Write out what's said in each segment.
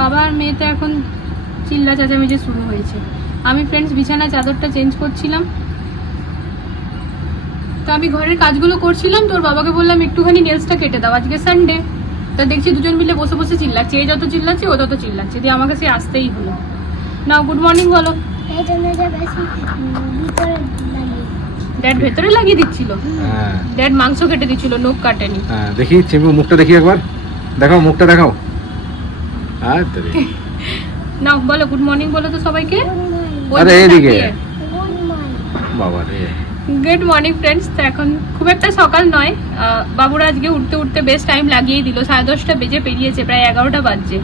বাবা আর মেয়েতে এখন চিল্লা চেঁচামেচি শুরু হয়েছে। আমি ফ্রেন্ডস বিছানা চাদরটা চেঞ্জ করছিলাম। তো আমি ঘরের কাজগুলো করছিলাম তোর বাবাকে বললাম একটুখানি নেলসটা কেটে দাও আজকে সানডে তা দেখছি দুজন মিলে বসে বসে চিল্লাচ্ছে এ যত চিল্লাচ্ছে ও তত চিল্লাচ্ছে। দিয়ে আমাকে সে আসতেই হলো। না গুড মর্নিং বলো। ড্যাড ভেতরে লাগিয়ে দিচ্ছিল। ড্যাড মাংস কেটে দিচ্ছিল নখ কাটেনি। হ্যাঁ দেখি মুখটা দেখি একবার। দেখাও মুখটা দেখাও। আর না বলো গুড মর্নিং বলো তো সবাইকে। আরে, এদিকে। মর্নিং বাবা রে গুড মর্নিং ফ্রেন্ডস তো এখন খুব একটা সকাল নয়। আহ, বাবুরা আজকে উঠতে উঠতে বেশ টাইম লাগিয়েই দিল। সাড়ে দশটা বেজে পেরিয়েছে প্রায় এগারোটা বাজছে।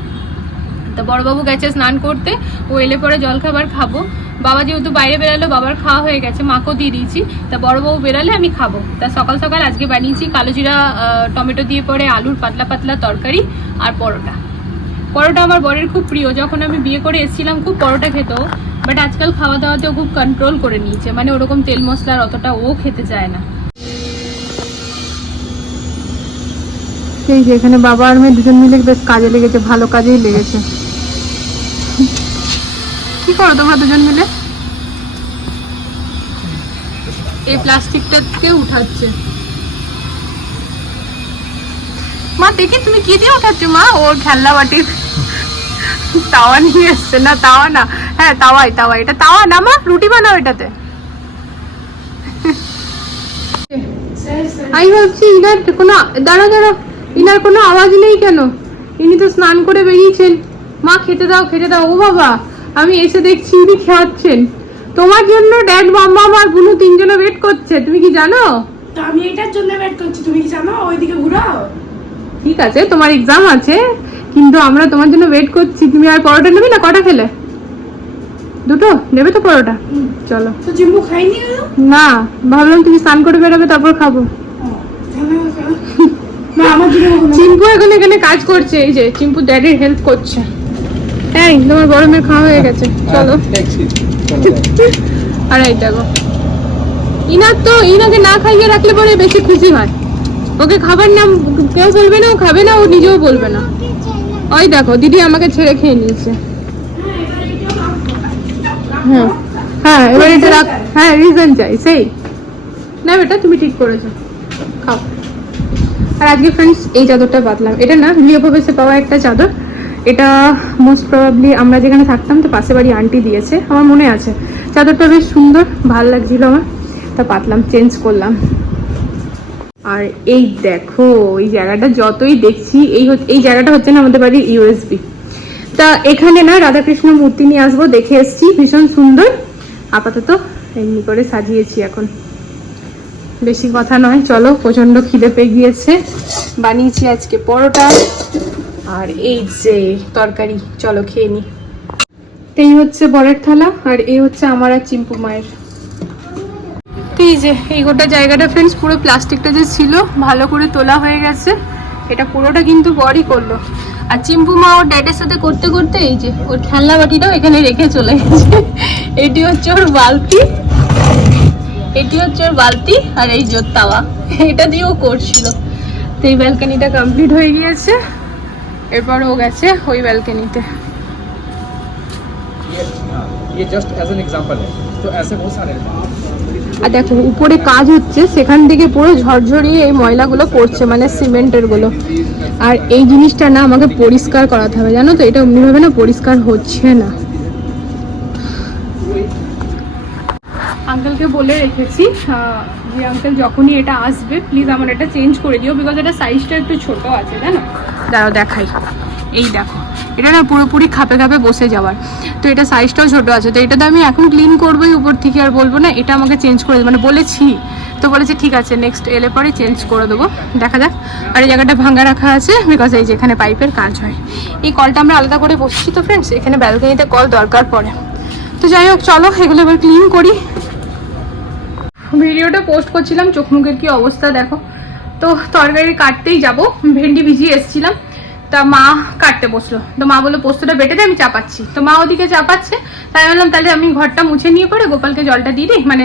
তো বড়বাবু গেছে স্নান করতে ও এলে পরে জলখাবার খাব। বাবা যেহেতু বাইরে বেরালো বাবার খাওয়া হয়ে গেছে মাকেও দিয়ে দিয়েছি। তা বড়বাবু বেরালে আমি খাব। তা সকাল সকাল আজকে বানিয়েছি কালো জিরা টমেটো দিয়ে পরে আলুর পাতলা পাতলা তরকারি আর পরোটা। পরোটা আমার বরের খুব প্রিয়। যখন আমি বিয়ে করে এসেছিলাম খুব পরোটা খেত। বাট আজকাল খাওয়া দাওয়াতেও খুব কন্ট্রোল করে নিয়েছে। মানে ওরকম তেল মশলার অতটা ও খেতে চায় না। এই যে এখানে বাবা আর মেয়ে দুজন মিলে বেশ কাজে লেগেছে ভালো কাজেই লেগেছে। কি করো তোমরা দুজন মিলে? এই প্লাস্টিকটাকে উঠাচ্ছে। মা দেখি তুমি কি দিয়ে উঠাচ্ছ মা? ওর খেলনা বাটির। তাওয়া নিয়ে এসছে। না তাওয়া না। হ্যাঁ তাওয়াই তাওয়া এটা তাওয়া না মা? রুটি বানাও এটাতে। আমি ভাবছি ইনার কোনো দাঁড়া দাঁড়া। ইনার কোনো আওয়াজ নেই কেন? ইনি তো স্নান করে বেরিয়েছেন। মা খেতে দাও খেতে দাও। ও বাবা আমি এসে দেখছি ইনি খাওয়াচ্ছেন তোমার জন্য ড্যাড মাম্মা আর বুনু তিনজনে ওয়েট করছে। তুমি কি জানো? আমি এটার জন্য ওয়েট করছি। তুমি কি জানো? ওইদিকে ঘুরাও। ঠিক আছে তোমার এক্সাম আছে। কিন্তু আমরা তোমার জন্য ওয়েট করছি। তুমি আর পরোটা নেবে না কটা খেলে? দুটো? নেবে তো পরোটা? চলো। তো জিম্বু খাইনি না ভাবলাম তুমি স্নান করে বেরোবে তারপর খাব। চিম্পু এখন এখানে কাজ করছে এই যে চিম্পু ড্যাডির হেল্প করছে। হ্যাঁ তোমার বড় মেয়ের খাওয়া হয়ে গেছে। চলো। আর এই দেখো। ইনার তো ইনাকে না খাইয়ে রাখলে পরে বেশি খুশি হয়। ওকে খাবার নাম কেউ বলবে না ও খাবে না ও নিজেও বলবে না। ওই দেখো, দিদি আমাকে ছেড়ে খেয়ে নিয়েছে। হ্যাঁ হ্যাঁ এটা রাখ হ্যাঁ চাই, সেই। তুমি ঠিক আর আজকে ফ্রেন্ডস এই চাদরটা পাতলাম এটা না পাওয়া একটা চাদর। এটা মোস্ট আমরা যেখানে থাকতাম, তো পাশে বাড়ি আন্টি দিয়েছে। আমার মনে আছে। চাদরটা বেশ সুন্দর, ভালো লাগছিল আমার। তা পাতলাম চেঞ্জ করলাম। আর এই দেখো, এই জায়গাটা যতই দেখছি, এই এই জায়গাটা হচ্ছে না আমাদের বাড়ির ইউএসবি তা এখানে না রাধাকৃষ্ণ মূর্তি নিয়ে আসব, দেখে এসছি, ভীষণ সুন্দর। আপাতত এমনি করে সাজিয়েছি এখন। বেশি কথা নয়, চলো প্রচণ্ড খিদে পেয়ে গিয়েছে। বানিয়েছি আজকে পরোটা। আর এই যে তরকারি, চলো খেয়ে নি। এই হচ্ছে বরের থালা, আর এই হচ্ছে আমার আর চিম্পু মায়ের। তো এই যে এই গোটা জায়গাটা ফ্রেন্ডস পুরো প্লাস্টিকটা যে ছিল ভালো করে তোলা হয়ে গেছে এটা পুরোটা কিন্তু বরই করলো আর চিম্পু মা ওর ড্যাডের সাথে করতে করতে এই যে ওর খেলনা বাটিটাও এখানে রেখে চলে গেছে এটি হচ্ছে ওর বালতি এটি হচ্ছে ওর বালতি আর এই জোর তাওয়া এটা দিয়েও করছিল তো এই ব্যালকানিটা কমপ্লিট হয়ে গিয়েছে এরপর ও গেছে ওই ব্যালকানিতে ये जस्ट एज एन एग्जांपल है तो ऐसे बहुत सारे हैं আর দেখো উপরে কাজ হচ্ছে সেখান থেকে পুরো ঝরঝরিয়ে এই ময়লাগুলো পড়ছে মানে সিমেন্টেরগুলো। আর এই জিনিসটা না আমাকে পরিষ্কার করাতে হবে জানো তো? এটা এমনিভাবে না পরিষ্কার হচ্ছে না। আঙ্কেলকে বলে রেখেছি যে আঙ্কেল যখনই এটা আসবে প্লিজ আমার এটা চেঞ্জ করে দিও বিকজ এটা সাইজটা একটু ছোট আছে জানো? দাঁড়াও দেখাই। এই দেখো। এটা না পুরোপুরি খাপে খাপে বসে যাওয়ার। তো এটা সাইজটাও ছোটো আছে। তো এটা তো আমি এখন ক্লিন করবোই উপর থেকে আর বলব না, এটা আমাকে চেঞ্জ করে মানে বলেছি। তো বলেছে, ঠিক আছে নেক্সট এলে পরে চেঞ্জ করে দেবো। দেখা যাক। আর এই জায়গাটা ভাঙা রাখা আছে বিকজ এই যে এখানে পাইপের কাজ হয়। এই কলটা আমরা আলাদা করে বসছি তো ফ্রেন্ডস এখানে ব্যালকনিতে কল দরকার পড়ে। তো যাই হোক, চলো, এগুলো এবার ক্লিন করি। ভিডিওটা পোস্ট করছিলাম, চোখ মুখের কি অবস্থা দেখো। তো তরকারি কাটতেই যাব। ভেন্ডি ভিজিয়ে এসেছিলাম। তা মা কাটতে বসল। তো মা বলল, পোস্তটা বেটে দে, আমি চাপাচ্ছি। তো মা ওদিকে চাপাচ্ছে, তাই বললাম, তাহলে আমি ঘরটা মুছে নিয়ে পরে গোপালকে জলটা দিয়ে দিই মানে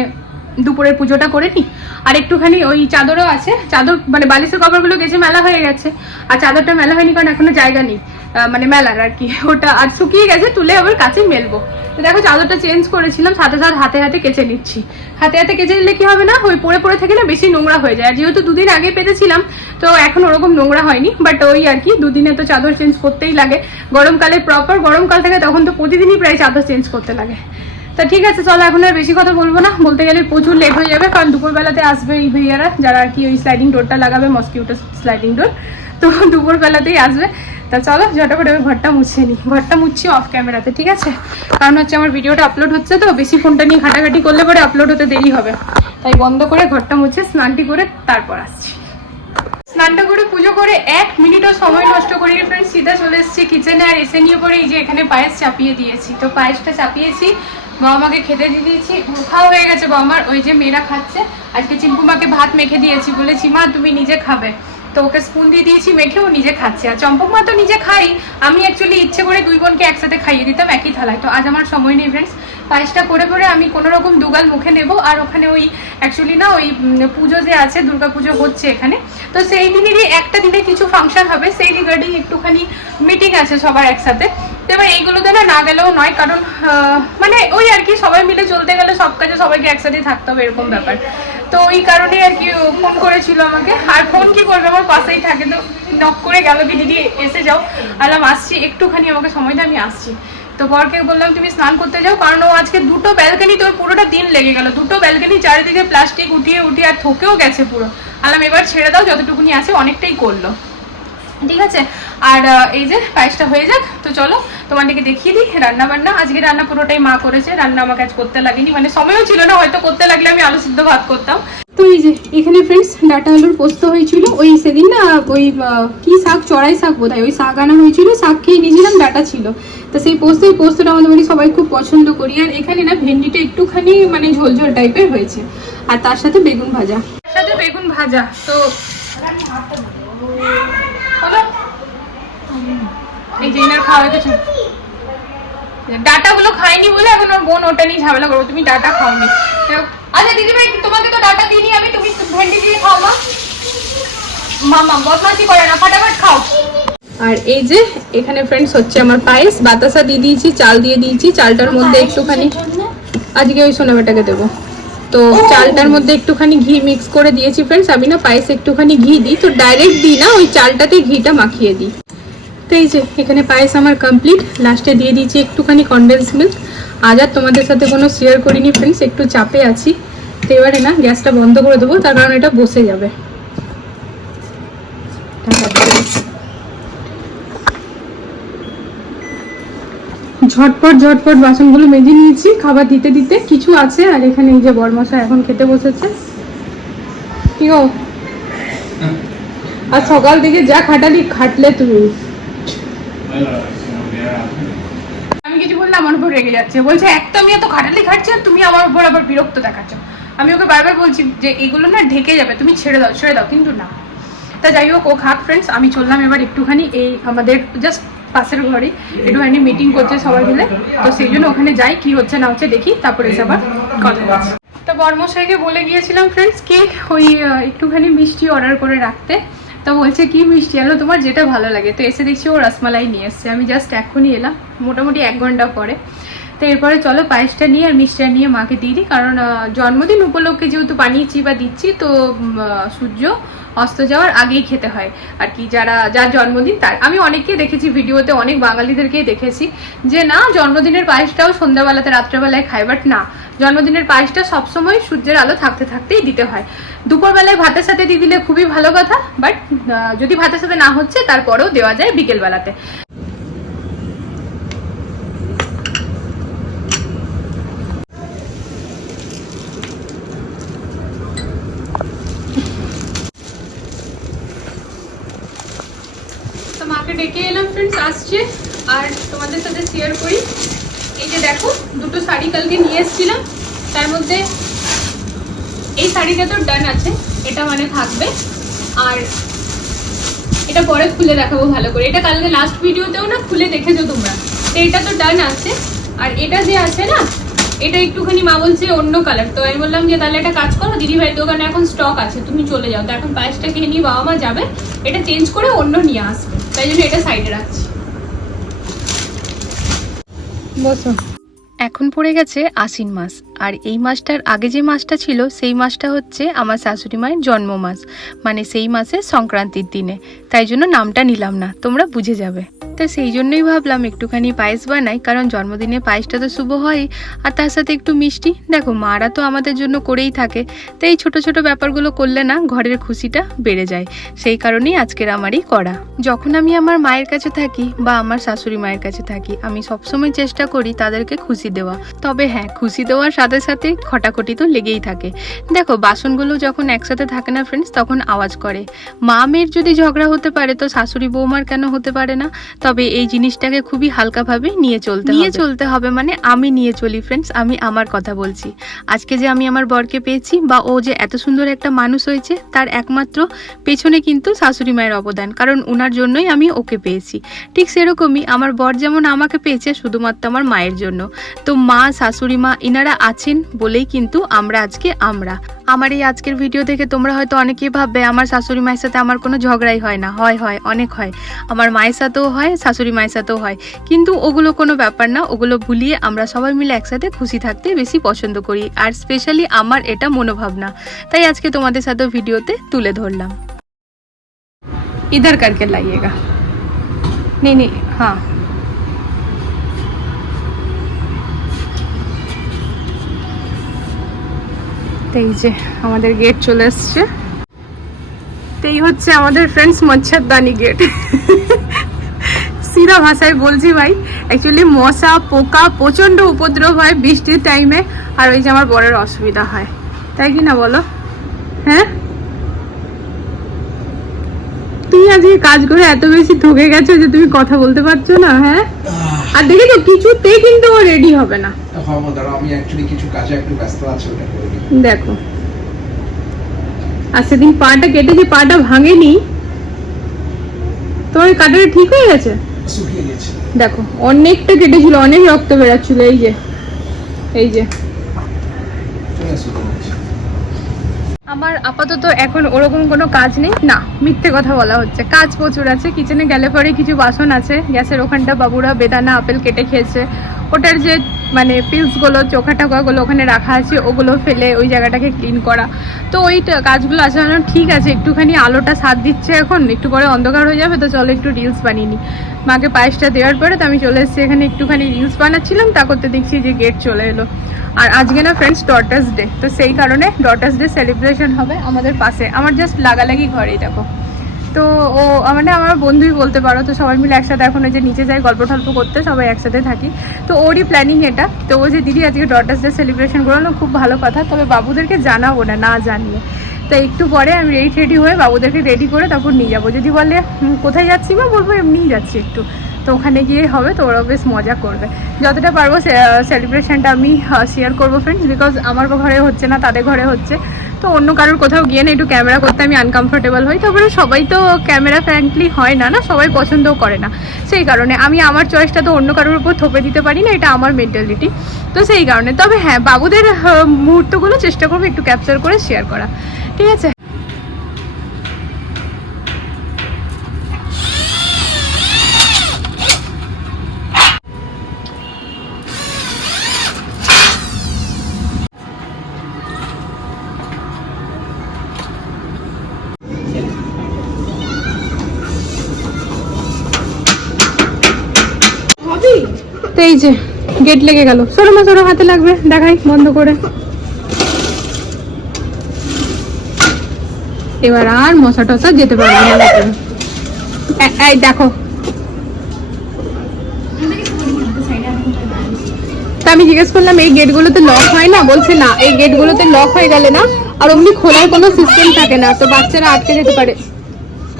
দুপুরের পুজোটা করে নিই। আর একটুখানি ওই চাদরও আছে, চাদর মানে বালিশের কভারগুলো গেছে, মেলা হয়ে গেছে। আর চাদরটা মেলা হয়নি, কারণ এখনও জায়গা নেই। মানে মেলার আর কি। ওটা আর শুকিয়ে গেছে, তুলে আবার কাছে মেলবো। তো দেখো চাদরটা চেঞ্জ করেছিলাম সাথে সাথে হাতে হাতে কেচে নিচ্ছি। হাতে হাতে কেচে নিলে কি হবে না? ওই পরে পরে থেকে না বেশি নোংরা হয়ে যায়। আর যেহেতু দুদিন আগে পেতেছিলাম, তো এখন ওরকম নোংরা হয়নি। বাট ওই আর কি, দুদিনে তো চাদর চেঞ্জ করতেই লাগে। গরমকালে প্রপার গরমকাল থাকে তখন তো প্রতিদিনই প্রায় চাদর চেঞ্জ করতে লাগে। তা ঠিক আছে, চলো এখন আর বেশি কথা বলব না। বলতে গেলে প্রচুর লেট হয়ে যাবে, কারণ দুপুরবেলাতে আসবে এই ভাইয়ারা, যারা আর কি ওই স্লাইডিং ডোরটা লাগাবে মসকিউটো স্লাইডিং ডোর তো দুপুরবেলাতেই আসবে। তা চলো করে আমি ঘরটা মুছে নিই। ঘরটা মুছছি অফ ক্যামেরাতে ঠিক আছে? কারণ হচ্ছে আমার ভিডিওটা আপলোড হচ্ছে তো, বেশি ফোনটা নিয়ে ঘাটাঘাটি করলে পরে আপলোড হতে দেরি হবে। তাই বন্ধ করে ঘরটা মুছে স্নানটি করে তারপর আসছি। স্নানটা করে পুজো করে এক মিনিটও সময় নষ্ট করি ফ্রেন্ড সিধা চলে এসেছি কিচেনে আর এসে নিয়ে পরে এই যে এখানে পায়েস চাপিয়ে দিয়েছি। তো পায়েসটা চাপিয়েছি বাবা মাকে খেতে দিয়ে দিয়েছি খাওয়া হয়ে গেছে বাবা মার ওই যে মেয়েরা খাচ্ছে। আজকে চিম্পু মাকে ভাত মেখে দিয়েছি। বলেছি, মা, তুমি নিজে খাবে। তো ওকে স্পুন দিয়ে দিয়েছি, মেখে ও নিজে খাচ্ছে। আর চম্পক মা তো নিজে খাই আমি অ্যাকচুয়ালি ইচ্ছে করে দুই বোনকে একসাথে খাইয়ে দিতাম, একই থালায়। তো আজ আমার সময় নেই ফ্রেন্ডস পায়েসটা করে পরে আমি কোনো রকম দুগাল মুখে নেব। আর ওখানে ওই অ্যাকচুয়ালি না, ওই পুজো যে আছে দুর্গা পুজো হচ্ছে এখানে। তো সেই দিনেরই একটা দিনে কিছু ফাংশন হবে। সেই রিগার্ডিং একটুখানি মিটিং আছে সবার একসাথে। তো এবার এইগুলোতে না না গেলেও নয়। কারণ মানে ওই আর কি, সবাই মিলে চলতে গেলে সব কাজে সবাইকে একসাথে থাকতে হবে এরকম ব্যাপার। তো ওই কারণে আর কি ফোন করেছিল আমাকে। আর ফোন কি করবে? আমার পাশেই থাকে। তো নক করে গেল, কি দিদি, এসে যাও। আলাম, আসছি। একটুখানি আমাকে সময় দিয়ে আমি আসছি। তো বরকে বললাম, তুমি স্নান করতে যাও, কারণ ও আজকে দুটো ব্যালকানি তোর পুরোটা দিন লেগে গেল। দুটো ব্যালকানি চারিদিকে প্লাস্টিক উঠিয়ে উঠিয়ে আর থকেও গেছে পুরো। আলাম, এবার ছেড়ে দাও, যতটুকুনি আছে অনেকটাই করল। ঠিক আছে? আর এই যে পায়েসটা হয়ে যাক তো চলো তোমাদেরকে দেখিয়ে দিই রান্না বান্না আজকে রান্না পুরোটাই মা করেছে রান্না আমাকে আজ করতে লাগেনি মানে সময়ও ছিল না হয়তো করতে লাগলে আমি আলু সিদ্ধ ভাত করতাম। তো এই যে এখানে ফ্রেন্ডস ডাটা আলুর পোস্ত হয়েছিল ওই সেদিন না ওই কি শাক চড়াই শাক বোধ ওই শাক আনা হয়েছিল শাক খেয়ে নিয়েছিলাম ডাটা ছিল। তো সেই পোস্ত এই পোস্তটা আমাদের বাড়ি সবাই খুব পছন্দ করি আর এখানে না ভেন্ডিটা একটুখানি মানে ঝোলঝোল টাইপের হয়েছে। আর তার সাথে বেগুন ভাজা। তার সাথে বেগুন ভাজা তো এই যে ইনার খাওয়া হয়ে গেছে ডাটা খাইনি বলে এখন ওর বোন ওটা নিয়ে ঝামেলা করব তুমি ডাটা খাওনি। আচ্ছা দিদি ভাই তোমাকে তো ডাটা দিইনি আমি তুমি ভেন্ডি দিয়ে খাও মা। মামা বদমাসি করে না ফাটাফাট খাও। আর এই যে এখানে ফ্রেন্ডস হচ্ছে আমার পায়েস বাতাসা দিয়ে দিয়েছি চাল দিয়ে দিয়েছি চালটার মধ্যে একটুখানি আজকে ওই সোনাবেটাকে দেবো। তো চালটার মধ্যে একটুখানি ঘি মিক্স করে দিয়েছি ফ্রেন্ডস আমি না পায়েস একটুখানি ঘি দিই তো ডাইরেক্ট দিই না ওই চালটাতে ঘিটা মাখিয়ে দিই। তো এই যে এখানে পায়েস আমার কমপ্লিট লাস্টে দিয়ে দিয়েছি একটুখানি কনডেন্স মিল্ক আজ আর তোমাদের সাথে কোনো শেয়ার করিনি ফ্রেন্ডস একটু চাপে আছি। তো এবারে না গ্যাসটা বন্ধ করে দেবো তার কারণ এটা বসে যাবে। ঝটপট ঝটপট বাসনগুলো মেজে নিয়েছি খাবার দিতে দিতে কিছু আছে আর এখানে এই যে বরমশা এখন খেতে বসেছে। কি গো? আর সকাল থেকে যা খাটালি খাটলে তুমি আমি কিছু বললে আমার উপর রেগে যাচ্ছে। বলছে, এক আমি এত খাটালি খাটছি আর তুমি আমার উপর আবার বিরক্ত দেখাচ্ছ। আমি ওকে বারবার বলছি যে এগুলো না ঢেকে যাবে, তুমি ছেড়ে দাও ছেড়ে দাও। কিন্তু না। তা যাই হোক, ও খাক ফ্রেন্ডস আমি চললাম এবার একটুখানি এই আমাদের জাস্ট পাশের ঘরে, একটুখানি মিটিং করছে সবাই মিলে। তো সেই জন্য ওখানে যাই, কি হচ্ছে না হচ্ছে দেখি, তারপরে এসে আবার কথা বলছি। তো বর্মশাইকে বলে গিয়েছিলাম ফ্রেন্ডস কি ওই একটুখানি মিষ্টি অর্ডার করে রাখতে। তো বলছে, কি মিষ্টি আলো তোমার? যেটা ভালো লাগে। তো এসে দেখছি ও রসমালাই নিয়ে এসছে। আমি জাস্ট এখনই এলাম, মোটামুটি এক ঘণ্টা পরে। তো এরপরে চলো পায়েসটা নিয়ে আর মিষ্টিটা নিয়ে মাকে দিয়ে দিই, কারণ জন্মদিন উপলক্ষে যেহেতু বানিয়েছি বা দিচ্ছি, তো সূর্য অস্ত যাওয়ার আগেই খেতে হয়। আর কি, যারা, যার জন্মদিন, তার, আমি অনেককেই দেখেছি ভিডিওতে, অনেক বাঙালিদেরকেই দেখেছি যে, না, জন্মদিনের পায়েসটাও সন্ধ্যাবেলাতে, রাত্রেবেলায় খায়। বাট না জন্মদিনের পায়েসটা সবসময় সূর্যের আলো থাকতে থাকতেই দিতে হয়। দুপুরবেলায় ভাতের সাথে দিয়ে দিলে খুবই ভালো কথা বাট যদি ভাতের সাথে না হচ্ছে, তারপরেও দেওয়া যায় বিকেলবেলাতে। ডেকে এলাম ফ্রেন্ডস আসছে। আর তোমাদের সাথে শেয়ার করি। এই যে দেখো, দুটো শাড়ি কালকে নিয়ে এসেছিলাম। তার মধ্যে এই শাড়িটা তো ডান আছে, এটা মানে থাকবে। আর এটা পরে খুলে দেখাবো ভালো করে। এটা কালকে লাস্ট ভিডিওতেও না খুলে দেখেছ তোমরা। তো এটা তো ডান আছে। আর এটা যে আছে না, এটা একটুখানি মা বলছে অন্য কালার তো আমি বললাম যে, তাহলে একটা কাজ করো দিদি ভাই দোকানে এখন স্টক আছে, তুমি চলে যাও। তো এখন পায়েসটা খেয়ে নিয়ে বাবা মা যাবে। এটা চেঞ্জ করে অন্য নিয়ে আসবে। তাই জন্য এটা সাইডে রাখছি। বসো। এখন পড়ে গেছে আশ্বিন মাস। আর এই মাসটার, আগে যে মাসটা ছিল, সেই মাসটা হচ্ছে আমার শাশুড়ি মায়ের জন্ম মাস মানে সেই মাসে সংক্রান্তির দিনে। তাই জন্য নামটা নিলাম না, তোমরা বুঝে যাবে। তো সেই জন্যই ভাবলাম একটুখানি পায়েস বানাই, কারণ জন্মদিনে পায়েসটা তো শুভ হয় আর তার সাথে একটু মিষ্টি। দেখো, মারা তো আমাদের জন্য করেই থাকে। তো এই ছোট ছোট ব্যাপারগুলো করলে না ঘরের খুশিটা বেড়ে যায়। সেই কারণেই আজকের আমারই করা যখন আমি আমার মায়ের কাছে থাকি বা আমার শাশুড়ি মায়ের কাছে থাকি, আমি সবসময় চেষ্টা করি তাদেরকে খুশি দেওয়া। তবে হ্যাঁ খুশি দেওয়ার সাথে সাথে সাথে খটাখটি তো লেগেই থাকে। দেখো বাসনগুলো যখন একসাথে থাকে না ফ্রেন্ডস তখন আওয়াজ করে। মা মেয়ের যদি ঝগড়া হতে পারে তো শাশুড়ি বৌমার কেন হতে পারে না? তবে এই জিনিসটাকে খুবই হালকাভাবে নিয়ে চলতে নিয়ে চলতে হবে মানে আমি নিয়ে চলি ফ্রেন্ডস আমি আমার কথা বলছি। আজকে যে আমি আমার বরকে পেয়েছি বা ও যে এত সুন্দর একটা মানুষ হয়েছে তার একমাত্র পেছনে কিন্তু শাশুড়ি মায়ের অবদান কারণ ওনার জন্যই আমি ওকে পেয়েছি। ঠিক সেরকমই আমার বর যেমন আমাকে পেয়েছে শুধুমাত্র আমার মায়ের জন্য। তো মা শাশুড়ি মা ইনারা পাচ্ছেন বলেই কিন্তু আমরা আজকে আমরা। আমার এই আজকের ভিডিও দেখে তোমরা হয়তো অনেকেই ভাববে, আমার শাশুড়ি মায়ের সাথে আমার কোনো ঝগড়াই হয় না। হয় হয়, অনেক হয়। আমার মায়ের সাথেও হয়, শাশুড়ি মায়ের সাথেও হয়। কিন্তু ওগুলো কোনো ব্যাপার না, ওগুলো ভুলিয়ে আমরা সবাই মিলে একসাথে খুশি থাকতে বেশি পছন্দ করি। আর স্পেশালি আমার এটা মনোভাবনা। তাই আজকে তোমাদের সাথে ভিডিওতে তুলে ধরলাম। ইধার কারকে লাইয়েগা। নেই নেই হ্যাঁ। এই যে আমাদের গেট চলে এসছে। তো এই হচ্ছে আমাদের ফ্রেন্ডস মচ্ছরদানি গেট সিধা ভাষায় বলছি ভাই অ্যাকচুয়ালি মশা, পোকা প্রচণ্ড উপদ্রব হয় বৃষ্টির টাইমে আর ওই যে আমার বরের অসুবিধা হয়। তাই কি না বলো? হ্যাঁ? তুমি আজকে কাজ করে এত বেশি ঠকে গেছো যে তুমি কথা বলতে পারছ না হ্যাঁ? আর দেখেছ কিছুতেই কিন্তু ও রেডি হবে না। হব দাঁড়াও আমি অ্যাকচুয়ালি কিছু কাজে একটু ব্যস্ত আছি ওটা করে। দেখো। আর সেদিন পাটা কেটে যে পাটা ভাঙেনি। তোমার কাটাটা ঠিক হয়ে গেছে? শুকিয়ে গেছে। দেখো অনেকটা কেটেছিল অনেক রক্ত বেরাচ্ছিল এই যে এই যে ঠিক আছে, শুকিয়ে গেছে। আমার আপাতত এখন ওরকম কোনো কাজ নেই। না, মিথ্যে কথা বলা হচ্ছে। কাজ প্রচুর আছে। কিচেনে গেলে পরে কিছু বাসন আছে। গ্যাসের ওখানটা বাবুরা বেদানা, আপেল কেটে খেয়েছে। ওটার যে মানে পিলসগুলো চোখা টোকাগুলো ওখানে রাখা আছে, ওগুলো ফেলে ওই জায়গাটাকে ক্লিন করা। তো ওই কাজগুলো আছে। ঠিক আছে, একটুখানি আলোটা সাথ দিচ্ছে এখন। একটু পরে অন্ধকার হয়ে যাবে, তো চলো একটু রিলস বানিয়ে নিই। মাকে পায়েসটা দেওয়ার পরে তো আমি চলে এসেছি। এখানে একটুখানি রিলস বানাচ্ছিলাম, তা করতে দেখছি যে গেট চলে এলো। আর আজকে না ফ্রেন্ডস ডটার্স ডে তো সেই কারণে ডটার্স ডে সেলিব্রেশন হবে আমাদের পাশে। আমার জাস্ট লাগালাগি ঘরেই, দেখো। তো ও মানে আমার বন্ধুই বলতে পারো, তো সবাই মিলে একসাথে এখন ওই যে নিচে যাই, গল্প টল্প করতে, সবাই একসাথে থাকি। তো ওরই প্ল্যানিং এটা। তো ও যে দিদি আজকে ডটার্স ডে সেলিব্রেশন করল, খুব ভালো কথা। তবে বাবুদেরকে জানাব না না জানিয়ে। তো একটু পরে আমি রেডি রেডি হয়ে বাবুদেরকে রেডি করে তারপর নিয়ে যাব। যদি বলে কোথায় যাচ্ছি বা বলব, এমনিই যাচ্ছি একটু। তো ওখানে গিয়ে হবে, তো ওরা বেশ মজা করবে। যতটা পারব সেলিব্রেশনটা আমি শেয়ার করব ফ্রেন্ডস বিকজ আমার ঘরে হচ্ছে না, তাদের ঘরে হচ্ছে। তো অন্য কারোর কোথাও গিয়ে না একটু ক্যামেরা করতে আমি আনকমফোর্টেবল হই, তারপরে সবাই তো ক্যামেরা ফ্র্যাঙ্কলি হয় না না? সবাই পছন্দও করে না। সেই কারণে আমি আমার চয়েসটা তো অন্য কারোর উপর থোপে দিতে পারি না, এটা আমার মেন্টালিটি তো সেই কারণে, তবে হ্যাঁ বাবুদের মুহূর্তগুলো চেষ্টা করব একটু ক্যাপচার করে শেয়ার করা। ঠিক আছে? এই যে গেট লেগে গেল। সরো মা, সরো, হাতে লাগবে, দেখাই, বন্ধ করে। এবার আর মশা টসা যেতে পারবে না এই দেখো। আমি জিজ্ঞেস করলাম, এই গেটগুলোতে লক হয় না? বলছে, না, এই গেটগুলোতে লক হয়ে গেলে না, আর অমনি খোলার কোনো সিস্টেম থাকে না। তো বাচ্চারা আটকে যেতে পারে।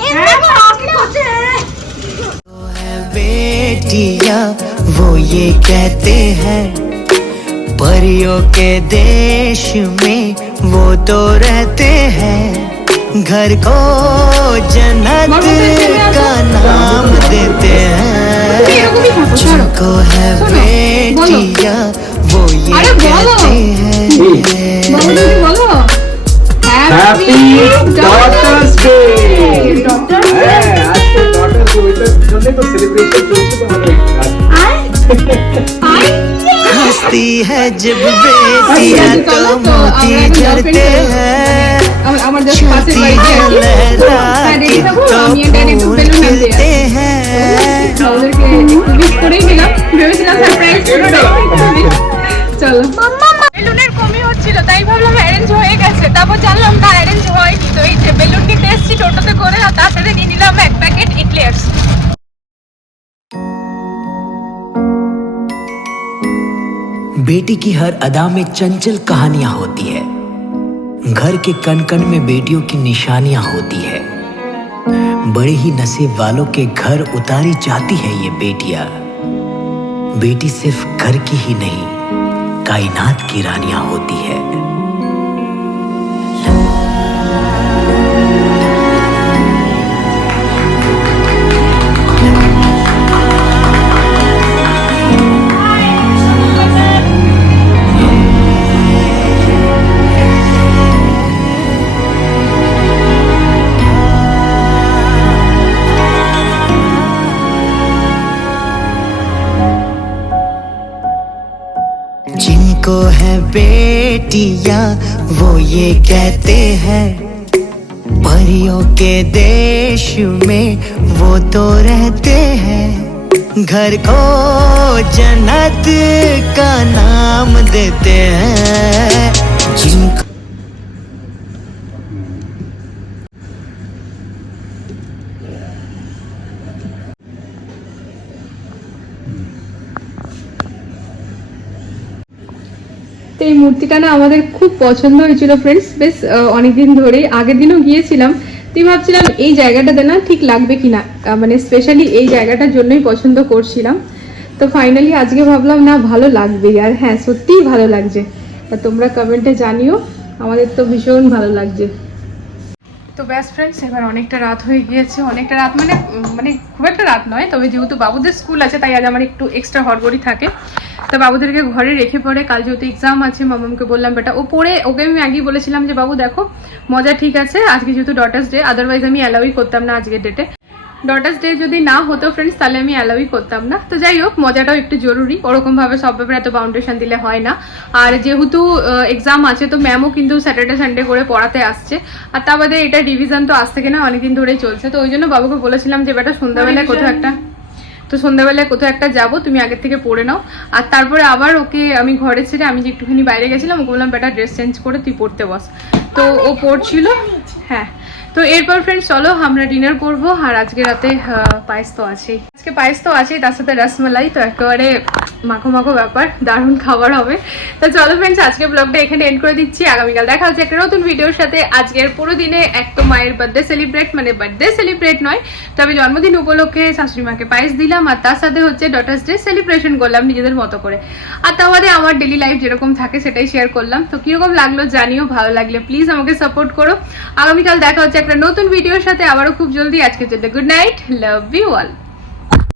है बेटिया वो ये कहते हैं परियों के देश में वो तो रहते हैं। घर को जन्नत का नाम देते हैं। को है बेटिया वो ये कहते हैं। डे डे आज तो डे ওইটার জন্য তো সেলিব্রেশন চলছে তো আমাদের আজ। हंसती है जब बेटियां तो मोती झरते हैं আমার- আমার জাস্ট পাশের छुट्टी বাড়িতে है আর কি। लहरा হ্যাঁ, के রেডি থাকো तो আমি এটা একটু फूल বেলুন আনতে खिलते যাই। हैं ওদেরকে একটু wish করেই দিলাম ভেবেছিলাম সারপ্রাইজ চলো বেলুনের কমি হচ্ছিল তাই ভাবলাম অ্যারেঞ্জ হয়ে গেছে তারপর জানলাম না অ্যারেঞ্জ হয়নি তো এই যে বেলুন নিতে এসেছি টোটোতে করে আর তার সাথে নিয়ে নিলাম এক প্যাকেট ইক্লেয়ার্স बेटी की हर अदा में चंचल कहानियाँ होती है। घर के कण कण में बेटियों की निशानियाँ होती है। बड़े ही नसीब वालों के घर उतारी जाती है ये बेटियाँ। बेटी सिर्फ़ घर की ही नहीं, कायनात की रानियाँ होती है। बेटियाँ, वो ये कहते हैं, परियों के देश में वो तो रहते हैं। घर को जन्नत का नाम देते हैं। जिनको তো এই মূর্তিটা না আমাদের খুব পছন্দ হয়েছিল ফ্রেন্ডস বেশ অনেকদিন ধরেই। আগের দিনও গিয়েছিলাম। তুই ভাবছিলাম এই জায়গাটাতে না ঠিক লাগবে কিনা। মানে স্পেশালি এই জায়গাটার জন্যই পছন্দ করছিলাম। তো ফাইনালি আজকে ভাবলাম, না, ভালো লাগবে। আর হ্যাঁ সত্যিই ভালো লাগছে। তা তোমরা কমেন্টে জানিও। আমাদের তো ভীষণ ভালো লাগছে। তো ব্যাস ফ্রেন্ডস এবার অনেকটা রাত হয়ে গিয়েছে। অনেকটা রাত মানে মানে খুব একটা রাত নয়। তবে যেহেতু বাবুদের স্কুল আছে, তাই আজ আমার একটু এক্সট্রা হড়বড়ি থাকে। তো বাবুদেরকে ঘরে রেখে পরে কাল যেহেতু এক্সাম আছে মামামকে বললাম বেটা ও পড়ে ওকে আমি আগেই বলেছিলাম যে বাবু দেখো মজা ঠিক আছে আজকে যেহেতু ডটার্স ডে আদারওয়াইজ আমি অ্যালাউই করতাম না আজকের ডেটে ডটার্স ডে যদি না হতো ফ্রেন্ডস তাহলে আমি অ্যালাউই করতাম না। তো যাই হোক মজাটাও একটু জরুরি। ওরকম ভাবে সব ব্যাপারে এত বাউন্ডেশন দিলে হয় না। আর যেহেতু এক্সাম আছে তো ম্যামও কিন্তু স্যাটারডে সানডে করে পড়াতে আসছে। আর তা বাদে এটা রিভিশন তো আজ থেকে না অনেকদিন ধরেই চলছে। তো ওই জন্য বাবুকে বলেছিলাম যে বেটা সন্ধ্যাবেলায় কোথাও একটা তো সন্ধ্যাবেলায় কোথাও একটা যাব, তুমি আগের থেকে পড়ে নাও। আর তারপরে আবার ওকে আমি ঘরে ছেড়ে আমি যে একটুখানি বাইরে গেছিলাম, ওকে বললাম, বেটা ড্রেস চেঞ্জ করে তুই পড়তে বস। তো ও পড়ছিল। হ্যাঁ। তো এরপর ফ্রেন্ডস চলো আমরা ডিনার করব। আর আজকে রাতে পায়েস তো আছেই। আজকে পায়েস তো আছেই, তার সাথে রসমালাই, তো একেবারে মাখো মাখো ব্যাপার, দারুণ খাবার হবে। তো চলো ফ্রেন্ডস আজকে ব্লগটা এখানে এন্ড করে দিচ্ছি। আগামীকাল দেখা হচ্ছে একটা নতুন ভিডিওর সাথে। আজকের পুরো দিনে এক তো মায়ের বার্থডে সেলিব্রেট মানে বার্থডে সেলিব্রেট নয়, তবে জন্মদিন উপলক্ষে শাশুড়ি মাকে পায়েস দিলাম, আর তার সাথে হচ্ছে ডটার্স ডে সেলিব্রেশন করলাম নিজেদের মতো করে। আর তার বাদে আমার ডেলি লাইফ যেরকম থাকে সেটাই শেয়ার করলাম। তো কীরকম লাগল জানিও, ভালো লাগলে প্লিজ আমাকে সাপোর্ট করো। আগামীকাল দেখা হচ্ছে একটা নতুন ভিডিওর সাথে। আবারও খুব জলদি। আজকে জন্য good night love you all